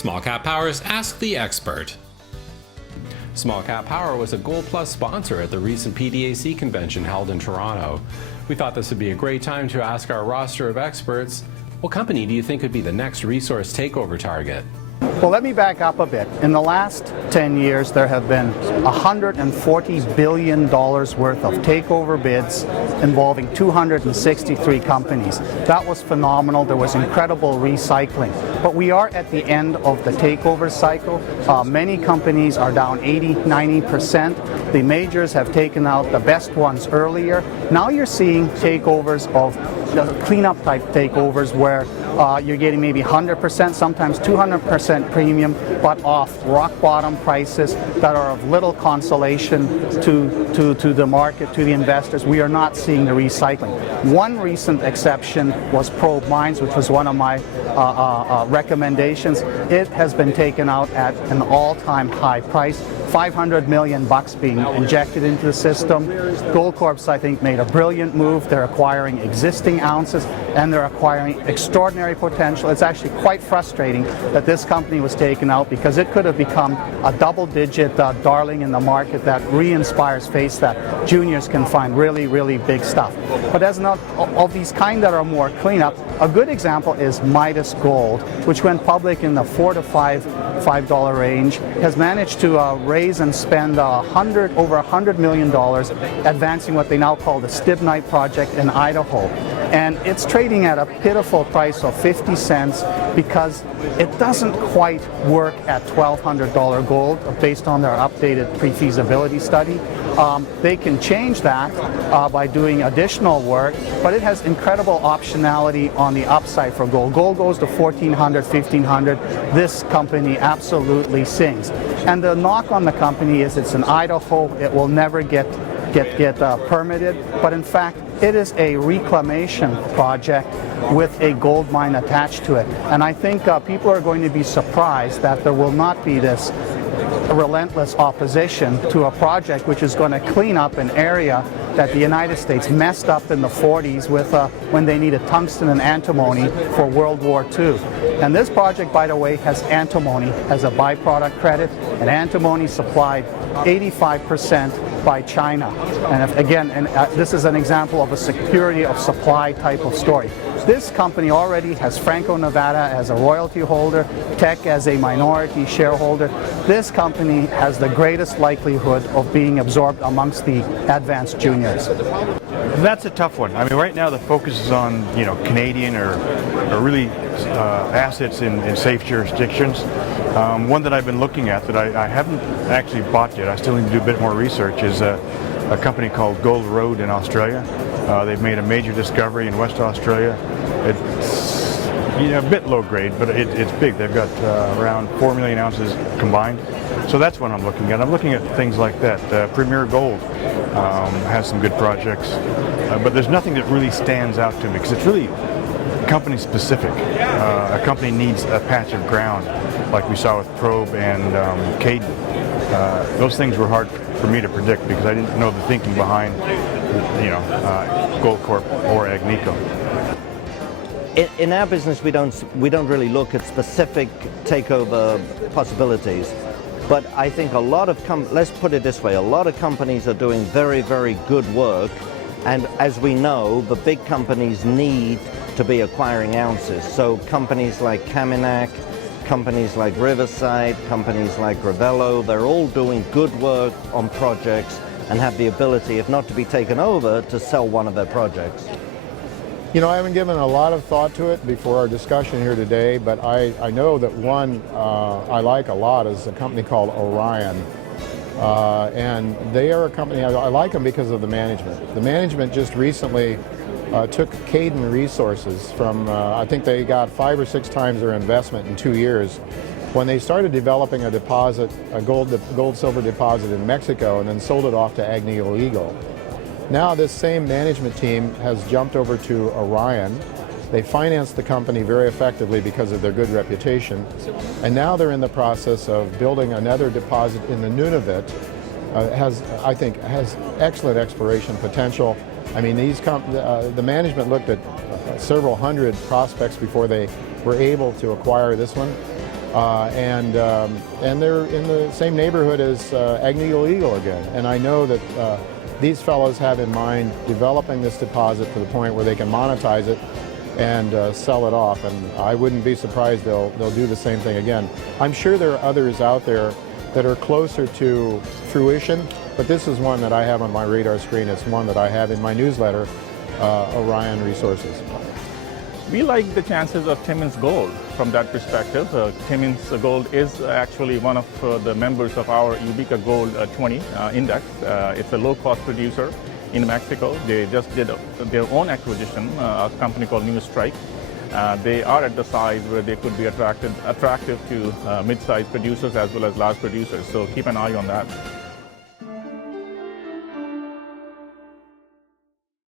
SmallCapPower's Ask the Expert. SmallCapPower was a Gold Plus sponsor at the recent PDAC convention held in Toronto. We thought this would be a great time to ask our roster of experts, what company do you think would be the next resource takeover target? Well, let me back up a bit. In the last 10 years, there have been $140 billion worth of takeover bids involving 263 companies. That was phenomenal. There was incredible recycling. But we are at the end of the takeover cycle. Many companies are down 80, 90%. The majors have taken out the best ones earlier. Now you're seeing takeovers of cleanup type takeovers where you're getting maybe 100%, sometimes 200% premium, but off rock bottom prices that are of little consolation to the market, to the investors. We are not seeing the recycling. One recent exception was Probe Mines, which was one of my recommendations. It has been taken out at an all-time high price. $500 million being injected into the system. Goldcorp's, I think, made a brilliant move. They're acquiring existing ounces and they're acquiring extraordinary potential. It's actually quite frustrating that this company was taken out because it could have become a double-digit darling in the market that re-inspires faith that juniors can find really, really big stuff. But as not of these kind that are more cleanup, a good example is Midas Gold, which went public in the $4 to $5 range, has managed to raise and spend over $100 million advancing what they now call the Stibnite project in Idaho. And it's trading at a pitiful price of 50 cents because it doesn't quite work at $1,200 gold based on their updated pre-feasibility study. They can change that by doing additional work, but it has incredible optionality on the upside for gold. Gold goes to $1,400, $1,500. This company absolutely sings. And the knock on the company is it's in Idaho. It will never get permitted, but in fact it is a reclamation project with a gold mine attached to it. And I think people are going to be surprised that there will not be this relentless opposition to a project which is going to clean up an area that the United States messed up in the 40s with when they needed tungsten and antimony for World War II. And this project, by the way, has antimony as a byproduct credit, and antimony supplied 85% by China. And this is an example of a security of supply type of story. This company already has Franco-Nevada as a royalty holder, Teck as a minority shareholder. This company has the greatest likelihood of being absorbed amongst the advanced juniors. That's a tough one. I mean, right now the focus is on, Canadian or really assets in safe jurisdictions. One that I've been looking at that I haven't actually bought yet, I still need to do a bit more research, is a company called Gold Road in Australia. They've made a major discovery in West Australia. It's a bit low grade, but it's big. They've got around 4 million ounces combined. So that's what I'm looking at. I'm looking at things like that. Premier Gold has some good projects, but there's nothing that really stands out to me because it's really company specific. A company needs a patch of ground like we saw with Probe and Caden. Those things were hard for me to predict because I didn't know the thinking behind Goldcorp or Agnico. In our business, we don't really look at specific takeover possibilities, but I think a lot of let's put it this way: a lot of companies are doing very, very good work, and as we know, the big companies need to be acquiring ounces. So companies like Caminac, companies like Riverside, companies like Ravello, they're all doing good work on projects and have the ability, if not to be taken over, to sell one of their projects. I haven't given a lot of thought to it before our discussion here today, but I know that one I like a lot is a company called Orion. And they are a company, I like them because of the management. The management just recently took Caden Resources from, I think they got 5 or 6 times their investment in 2 years when they started developing a deposit, a gold-silver deposit in Mexico, and then sold it off to Agnico Eagle. Now this same management team has jumped over to Orion. They financed the company very effectively because of their good reputation, and now they're in the process of building another deposit in the Nunavut. I think has excellent exploration potential. I mean, the management looked at several hundred prospects before they were able to acquire this one. and they're in the same neighborhood as Agnico Eagle again. And I know that these fellows have in mind developing this deposit to the point where they can monetize it and sell it off. And I wouldn't be surprised they'll do the same thing again. I'm sure there are others out there that are closer to fruition, but this is one that I have on my radar screen. It's one that I have in my newsletter, Orion Resources. We like the chances of Timmins Gold from that perspective. Timmins Gold is actually one of the members of our Ubika Gold 20 index. It's a low-cost producer in Mexico. They just did their own acquisition, a company called New Strike. They are at the size where they could be attractive to mid-sized producers as well as large producers. So keep an eye on that.